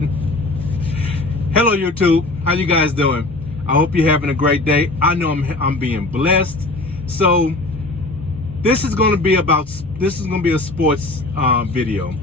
Hello YouTube, how you guys doing? I hope you're having a great day. I know I'm being blessed. So this is going to be a sports video,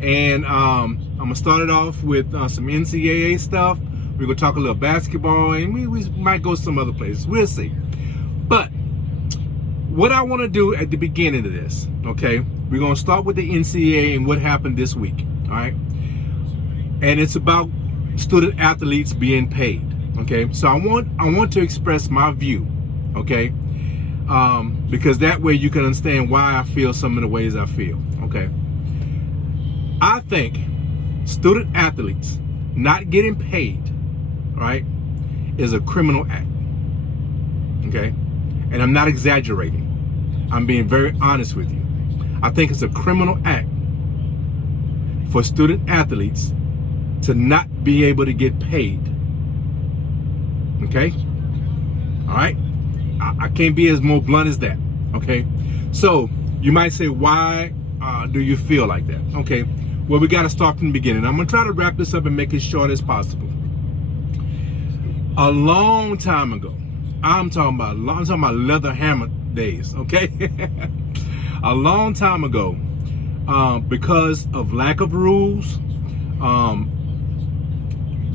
and I'm gonna start it off with some NCAA stuff. We're gonna talk a little basketball, and we might go some other places. We'll see. But what I want to do at the beginning of this, okay, we're gonna start with the NCAA and what happened this week. All right, and it's about student athletes being paid. Okay, so I want to express my view, okay, because that way you can understand why I feel some of the ways I feel. Okay, I think student athletes not getting paid, right, is a criminal act. Okay, and I'm not exaggerating. I'm being very honest with you. I think it's a criminal act for student athletes to not be able to get paid. Okay? All right? I can't be as more blunt as that. Okay? So, you might say, why do you feel like that? Okay, well, we got to start from the beginning. I'm going to try to wrap this up and make it short as possible. A long time ago, I'm talking about leather hammer days, okay? A long time ago, because of lack of rules,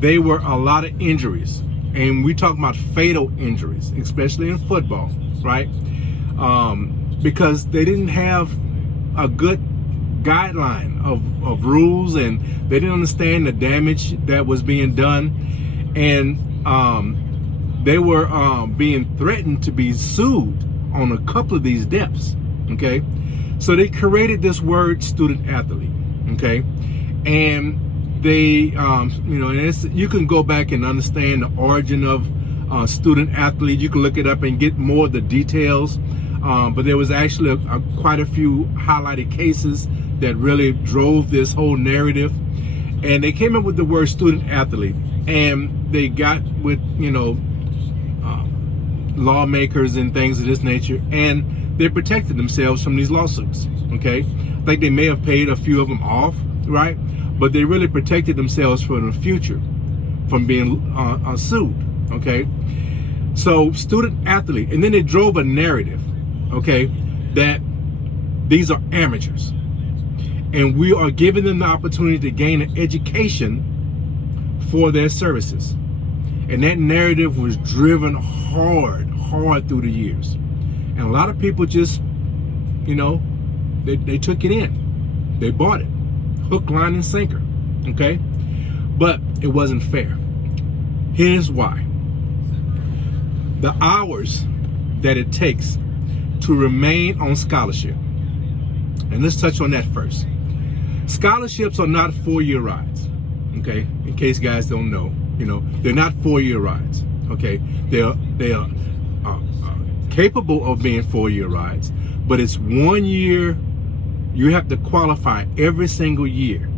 there were a lot of injuries, and we talk about fatal injuries, especially in football, right? Because they didn't have a good guideline of rules, and they didn't understand the damage that was being done, and they were being threatened to be sued on a couple of these deaths. Okay, so they created this word student athlete. Okay, and they and you can go back and understand the origin of student athlete. You can look it up and get more of the details, but there was actually quite a few highlighted cases that really drove this whole narrative, and they came up with the word student athlete, and they got with lawmakers and things of this nature, and they protected themselves from these lawsuits. Okay, I think they may have paid a few of them off, right? But they really protected themselves for the future from being sued. Okay, so student athlete, and then they drove a narrative, okay, that these are amateurs, and we are giving them the opportunity to gain an education for their services. And that narrative was driven hard through the years. And a lot of people just, they took it in. They bought it. Hook, line, and sinker. Okay? But it wasn't fair. Here's why. The hours that it takes to remain on scholarship. And let's touch on that first. Scholarships are not 4-year rides. Okay? In case guys don't know. They're not 4-year rides. Okay, they are capable of being 4-year rides, but it's 1 year. You have to qualify every single year.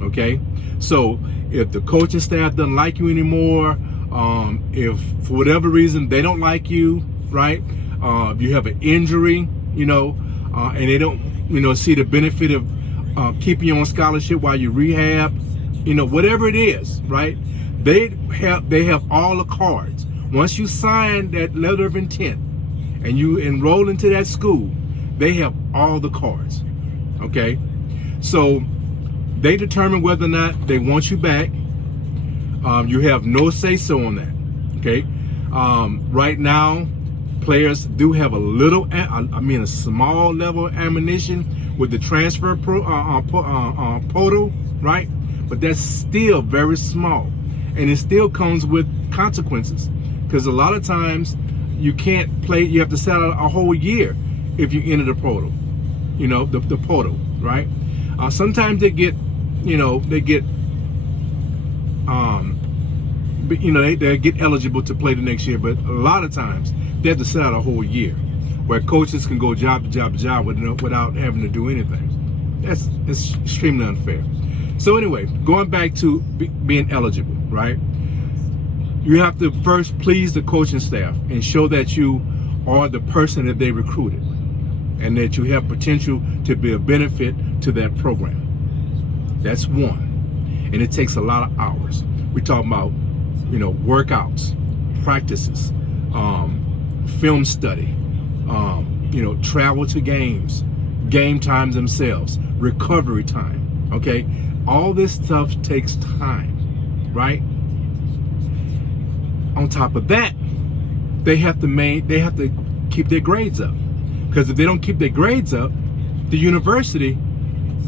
Okay, so if the coaching staff doesn't like you anymore, if for whatever reason they don't like you, right? If you have an injury, and they don't, see the benefit of keeping you on scholarship while you rehab, whatever it is, right? They have all the cards. Once you sign that letter of intent and you enroll into that school, they have all the cards. Okay, so they determine whether or not they want you back. You have no say-so on that. Okay, right now, players do have a small level of ammunition with the transfer portal, right? But that's still very small. And it still comes with consequences, because a lot of times you can't play. You have to set out a whole year if you enter the portal. The portal, right? Sometimes they get eligible to play the next year, but a lot of times they have to set out a whole year, where coaches can go job to job to job without having to do anything. It's extremely unfair. So anyway, going back to being eligible, right? You have to first please the coaching staff and show that you are the person that they recruited, and that you have potential to be a benefit to that program. That's one. and it takes a lot of hours. We're talking about, workouts, practices, film study, travel to games, game times themselves, recovery time, okay? All this stuff takes time, right? On top of that, they have to keep their grades up, because if they don't keep their grades up, the university is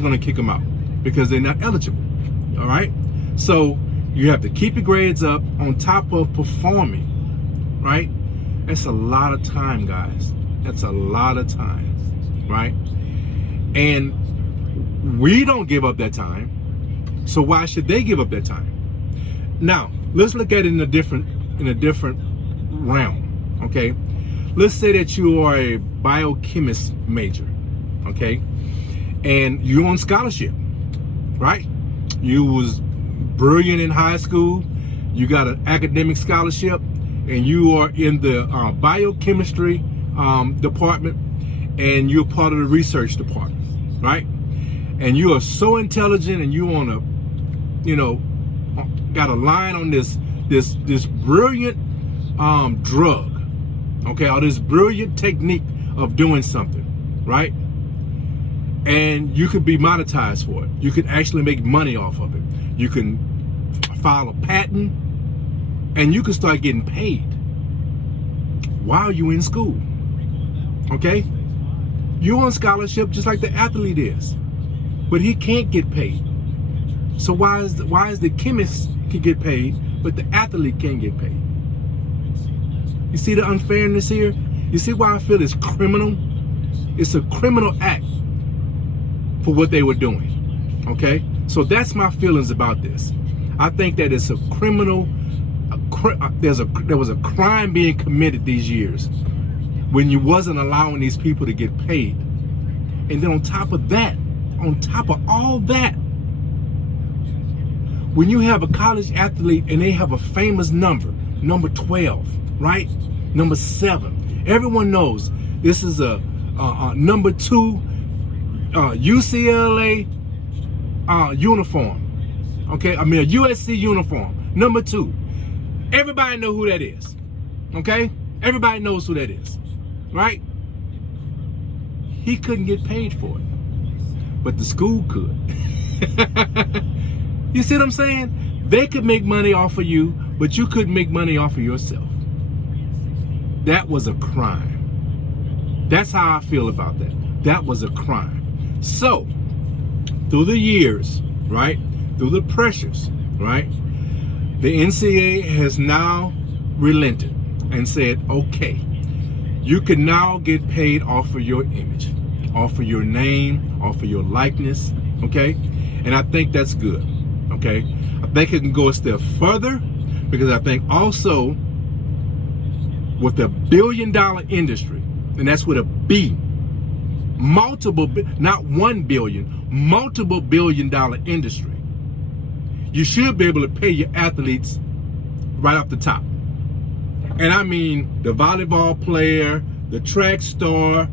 going to kick them out because they're not eligible. All right, so you have to keep your grades up on top of performing, right? That's a lot of time, guys. That's a lot of time, right? And we don't give up that time, so why should they give up that time? Now, let's look at it in a different realm, okay? Let's say that you are a biochemist major, okay? And you're on scholarship, right? You was brilliant in high school, you got an academic scholarship, and you are in the biochemistry department, and you're part of the research department, right? And you are so intelligent, and you on got a line on this brilliant drug, okay, or this brilliant technique of doing something, right? And you could be monetized for it. You could actually make money off of it. You can file a patent, and you can start getting paid while you're in school, okay? You're on scholarship just like the athlete is, but he can't get paid. So why is the chemist can get paid, but the athlete can't get paid? You see the unfairness here? You see why I feel it's criminal? It's a criminal act for what they were doing, okay? So that's my feelings about this. I think that it's a criminal, there was a crime being committed these years when you wasn't allowing these people to get paid. And then on top of all that, when you have a college athlete and they have a famous number 12, right? Number 7. Everyone knows this is a number 2 UCLA uniform. Okay, I mean a USC uniform, number 2. Everybody know who that is. Okay? Everybody knows who that is. Right? He couldn't get paid for it, but the school could. You see what I'm saying? They could make money off of you, but you couldn't make money off of yourself. That was a crime. That's how I feel about that. That was a crime. So, through the years, right, through the pressures, right, the NCAA has now relented and said, okay, you can now get paid off of your image, off of your name, off of your likeness, okay? And I think that's good, okay? I think it can go a step further, because I think also with a $1 billion industry, and that's with a B, multiple, not 1 billion, multiple $1 billion industry, you should be able to pay your athletes right off the top. And I mean the volleyball player, the track star,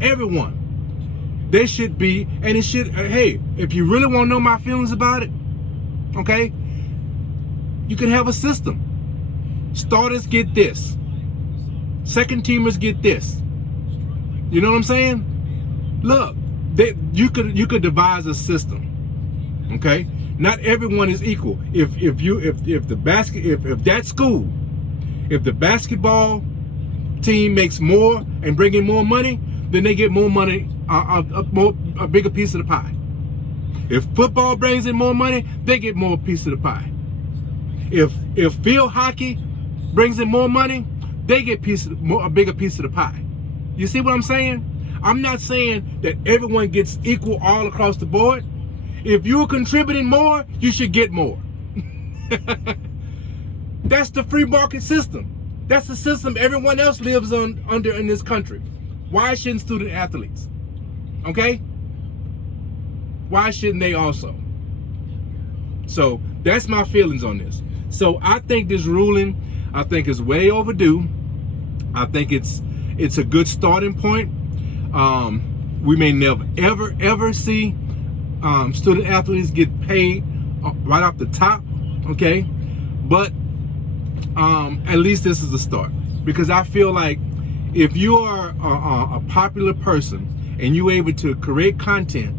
everyone. They should be, and it should, hey, if you really want to know my feelings about it, okay, you can have a system. Starters get this. Second teamers get this. You know what I'm saying? Look, you could devise a system. Okay? Not everyone is equal. If the basketball team makes more and bring in more money, then they get more money, a bigger piece of the pie. If football brings in more money, they get more piece of the pie. If field hockey brings in more money, they get a bigger piece of the pie. You see what I'm saying? I'm not saying that everyone gets equal all across the board. If you're contributing more, you should get more. That's the free market system. That's the system everyone else lives under in this country. Why shouldn't student athletes? Okay? Why shouldn't they also? So that's my feelings on this. So I think this ruling, I think is way overdue. I think it's a good starting point. we may never ever see student athletes get paid right off the top, okay? But at least this is a start, because I feel like if you are a popular person and you're able to create content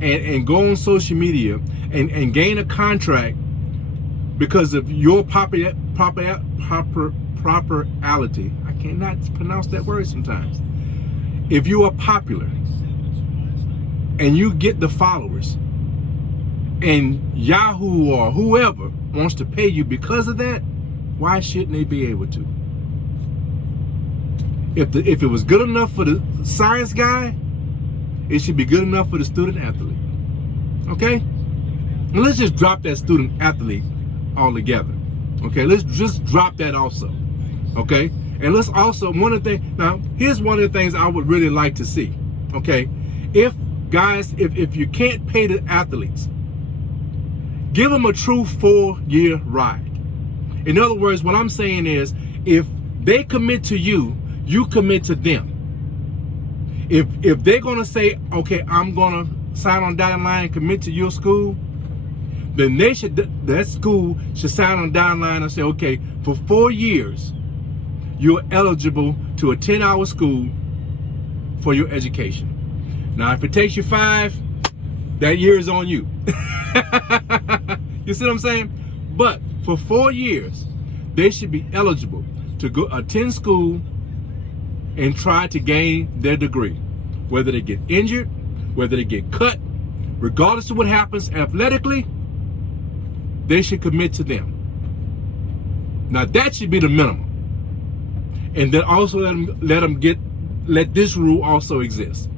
and go on social media and gain a contract because of your properality, I cannot pronounce that word sometimes. If you are popular and you get the followers, and Yahoo or whoever wants to pay you because of that, why shouldn't they be able to? If it was good enough for the science guy, it should be good enough for the student athlete. Okay? And let's just drop that student athlete altogether. Okay, let's just drop that also. Okay? And let's also, here's one of the things I would really like to see. Okay? If you can't pay the athletes, give them a true 4-year ride. In other words, what I'm saying is, if they commit to you, you commit to them. If they're gonna say, okay, I'm gonna sign on dotted line and commit to your school, then that school should sign on dotted line and say, okay, for 4 years, you're eligible to a 10-hour school for your education. Now, if it takes you 5, that year is on you. You see what I'm saying? But for 4 years, they should be eligible to go attend school and try to gain their degree. Whether they get injured, whether they get cut, regardless of what happens athletically, they should commit to them. Now that should be the minimum. And then also let this rule also exist.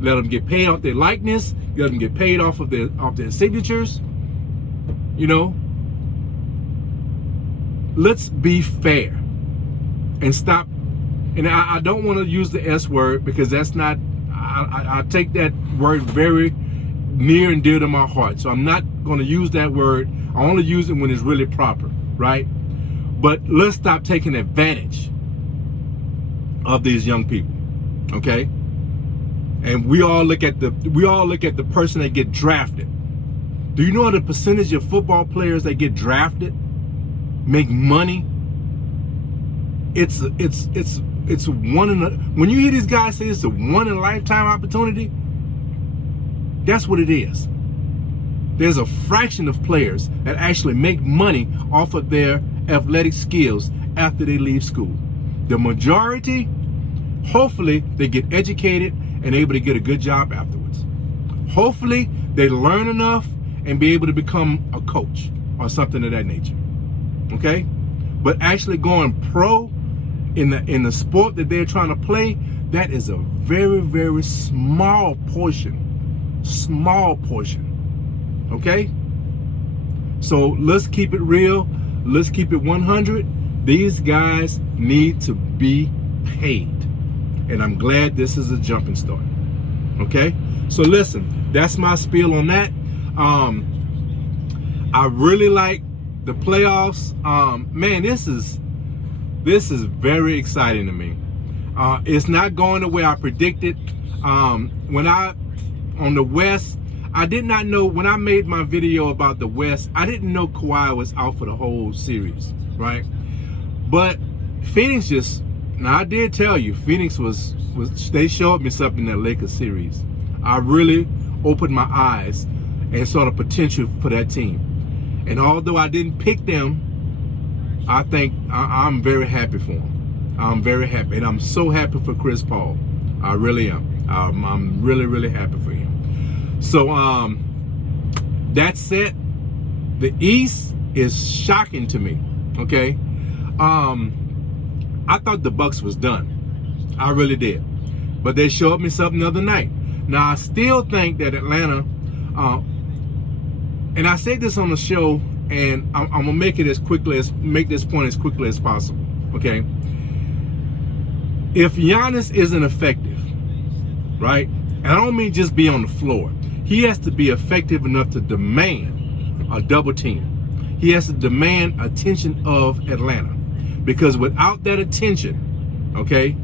Let them get paid off their likeness, let them get paid off of their signatures. You know, let's be fair and stop. And I don't want to use the S word, because that's not, I take that word very near and dear to my heart. So I'm not going to use that word. I only use it when it's really proper, right? But let's stop taking advantage of these young people, okay? And we all look at the person that get drafted. Do you know the percentage of football players that get drafted make money? It's one in a, when you hear these guys say it's a one in a lifetime opportunity, that's what it is. There's a fraction of players that actually make money off of their athletic skills after they leave school. The majority, hopefully, they get educated and able to get a good job afterwards. Hopefully, they learn enough and be able to become a coach or something of that nature. Okay? But actually going pro in the sport that they're trying to play, that is a very, very small portion. Small portion. Okay? So let's keep it real. Let's keep it 100. These guys need to be paid. And I'm glad this is a jumping start. Okay? So listen, that's my spiel on that. I really like the playoffs. Man, this is very exciting to me. It's not going the way I predicted. On the West, I did not know, when I made my video about the West, I didn't know Kawhi was out for the whole series, right? But Phoenix now I did tell you, Phoenix they showed me something in that Lakers series. I really opened my eyes and saw the potential for that team. And although I didn't pick them, I think I'm very happy for them. I'm very happy. And I'm so happy for Chris Paul. I really am. I'm really, really happy for him. So, that said, the East is shocking to me, okay? I thought the Bucks was done. I really did. But they showed me something the other night. Now, I still think that Atlanta, and I said this on the show, and I'm gonna make this point as quickly as possible, okay? If Giannis isn't effective, right? And I don't mean just be on the floor. He has to be effective enough to demand a double team. He has to demand attention of Atlanta. Because without that attention, okay,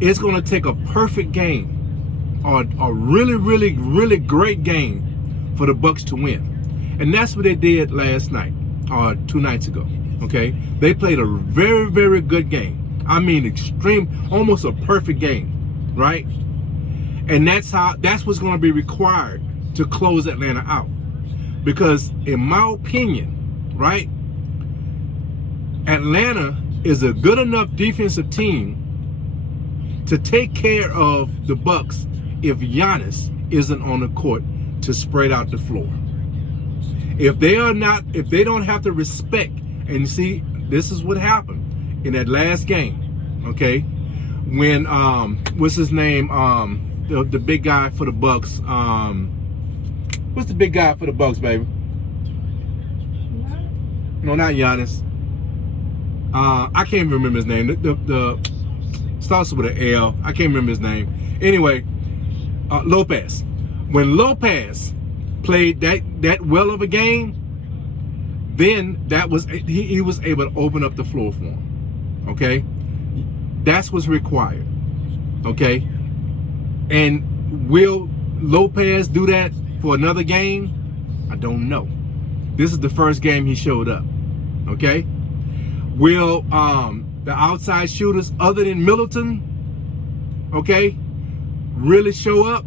it's going to take a perfect game a really, really, really great game for the Bucks to win. And that's what they did last night, or 2 nights ago, okay? They played a very, very good game. I mean, extreme, almost a perfect game, right? And that's what's going to be required to close Atlanta out. Because in my opinion, right, Atlanta is a good enough defensive team to take care of the Bucks if Giannis isn't on the court to spread out the floor. If they don't have to respect, and see, this is what happened in that last game, okay? When what's his name? The big guy for the Bucks. What's the big guy for the Bucks, baby? No, not Giannis. I can't remember his name. The starts with an L. I can't remember his name. Anyway, Lopez. When Lopez played that well of a game, then he was able to open up the floor for him. Okay, that's what's required. Okay, and will Lopez do that for another game? I don't know. This is the first game he showed up. Okay, will the outside shooters other than Middleton, okay, really show up?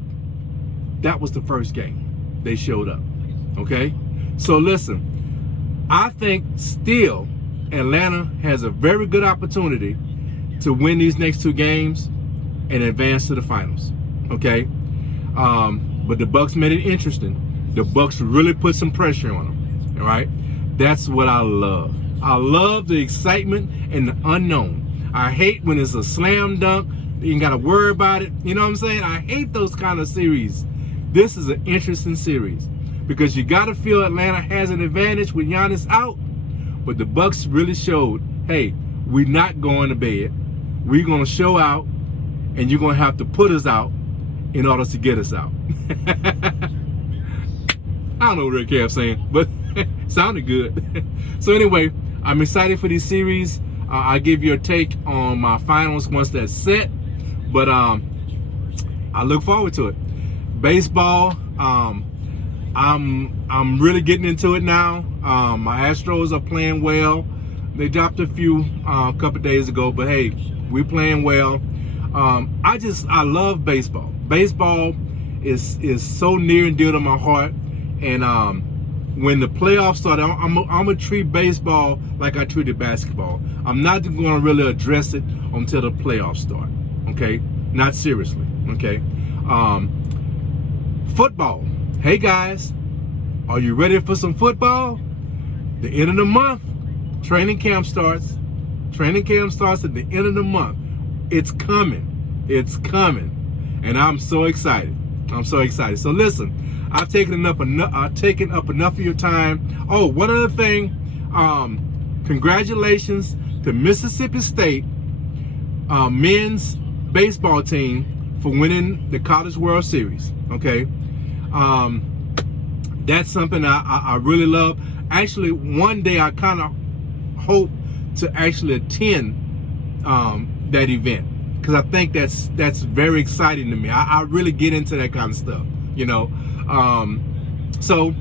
That was the first game they showed up. Okay, so listen, I think still Atlanta has a very good opportunity to win these next 2 games and advance to the finals. Okay, but the Bucks made it interesting. The Bucks really put some pressure on them. All right, that's what I love. I love the excitement and the unknown. I hate when it's a slam dunk. You ain't got to worry about it. You know what I'm saying? I hate those kind of series. This is an interesting series because you got to feel Atlanta has an advantage with Giannis out. But the Bucks really showed, hey, we're not going to bed. We're going to show out, and you're going to have to put us out in order to get us out. I don't know what Rick kept saying, but sounded good. So anyway, I'm excited for these series. I'll give you a take on my finals once that's set. But I look forward to it. Baseball, I'm really getting into it now. My Astros are playing well. They dropped a few a couple days ago, but hey, we're playing well. I love baseball. Baseball is so near and dear to my heart. And when the playoffs start, I'm gonna treat baseball like I treated basketball. I'm not gonna really address it until the playoffs start. Okay, not seriously. Okay, football. Hey guys, are you ready for some football? The end of the month, training camp starts. Training camp starts at the end of the month. It's coming. It's coming, and I'm so excited. I'm so excited. So listen. I've taken up enough of your time. Oh, one other thing. Congratulations to Mississippi State men's baseball team for winning the College World Series. Okay, that's something I really love. Actually, one day I kind of hope to actually attend that event because I think that's very exciting to me. I really get into that kind of stuff. You know. So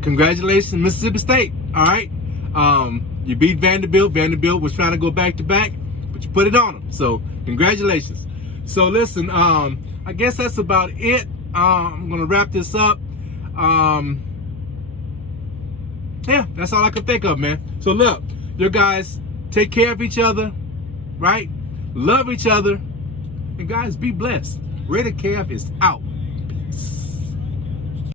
congratulations, Mississippi State. All right. You beat Vanderbilt. Vanderbilt was trying to go back to back, but you put it on them. So congratulations. So listen, I guess that's about it. I'm going to wrap this up. Yeah, that's all I can think of, man. So look, you guys take care of each other, right? Love each other. And guys, be blessed. Rated Calf is out. Peace.